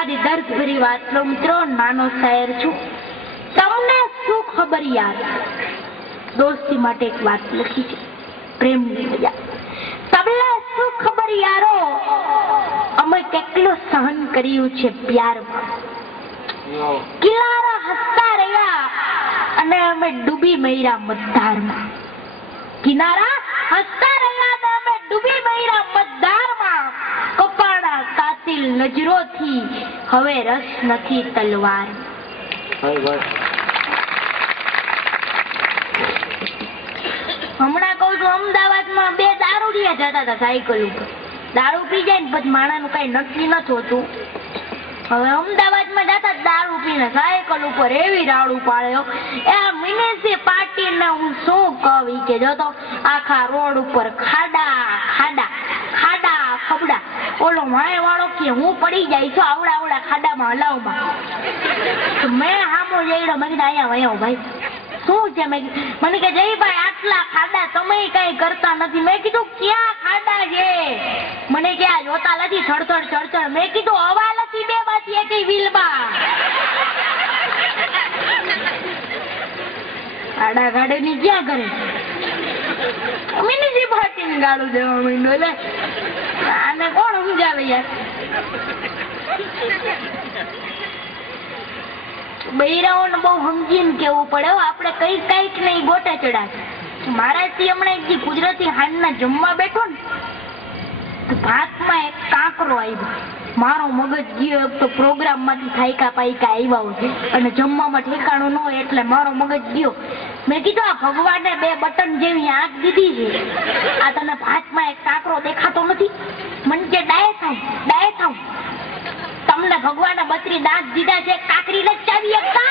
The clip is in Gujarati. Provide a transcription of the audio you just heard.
એકાદી દર્દ ભરી વાત લો મિત્રો, નાનો શાયર છું. તમને શું ખબર યાર, દોસ્તી માટે એક વાત લખી છે, પ્રેમની મજા. તમને શું ખબર યારો, અમે કેટલું સહન કર્યું છે પ્યારમાં. કિનારા હસતા રહ્યા અને અમે ડૂબી મર્યા મતદારમાં. કિનારા હસતા રહ્યા અને અમે ડૂબી મર્યા મતદારમાં. કપાળા કાતિલ નજરોથી હવે રસ નથી તલવાર. હમણાં કહું છું, અમદાવાદમાં બે દારૂડિયા જતા હતા સાયકલ ઉપર. દારૂ પી જાય ને પછી માણાનું કઈ નક્કી નથી હોતું. હવે અમદાવાદમાં જતા દારૂ પીને સાયકલ ઉપર એવી રાડું પાડ્યો. એ મ્યુનિસિપાલિટીને હું શું કહું કે જો તો આખા રોડ ઉપર ખાડા ખાડા ખાડા ખબડા. ઓલો માય વાળો કે હું પડી જાય છું આવડા આવડા ખાડામાં હલાવમાં. મેં સામો જઈડો, મેં કીધું અહીંયા વયો ભાઈ શું છે? મને કે જયભાઈ આટલા ખાડા તમે કઈ કરતા નથી. મેં કીધું ક્યાં ખાડા છે? મને કે આ જોતા નથી થડથડ ચડચડ. મેં કીધું હવા નથી બે બાથી એક વિલમાં. ખાડા ગાડે ની ક્યાં કરે? મ્યુનિસિપાલિટી ની ગાડું દેવા માંડ્યો. એટલે આને કોણ સમજાવે યાર? બૈરાઓને બહુ સમજીને કેવું પડે. આપણે કઈક નહીં ગોટે ચડાય. મારાથી હમણાં એક ગુજરાતી હાંજના જમવા બેઠો ને, ભાતમાં એક કાંકરો આવ્યો. મારો મગજ ગયો. એક તો પ્રોગ્રામ માંથી થાયકા પાયકા આવ્યા હોય અને જમવામાં ઠેકાણું ન હોય એટલે મારો મગજ ગયો. મેં કીધું આ ભગવાને બે બટન જેવી આંખ દીધી છે, આ તને ભાતમાં એક કાંકરો દેખાતો નથી? મને કે ડાય થાવ તમને ભગવાને 32 દાંત દીધા છે, કાકરી ને ચાવી એકતા.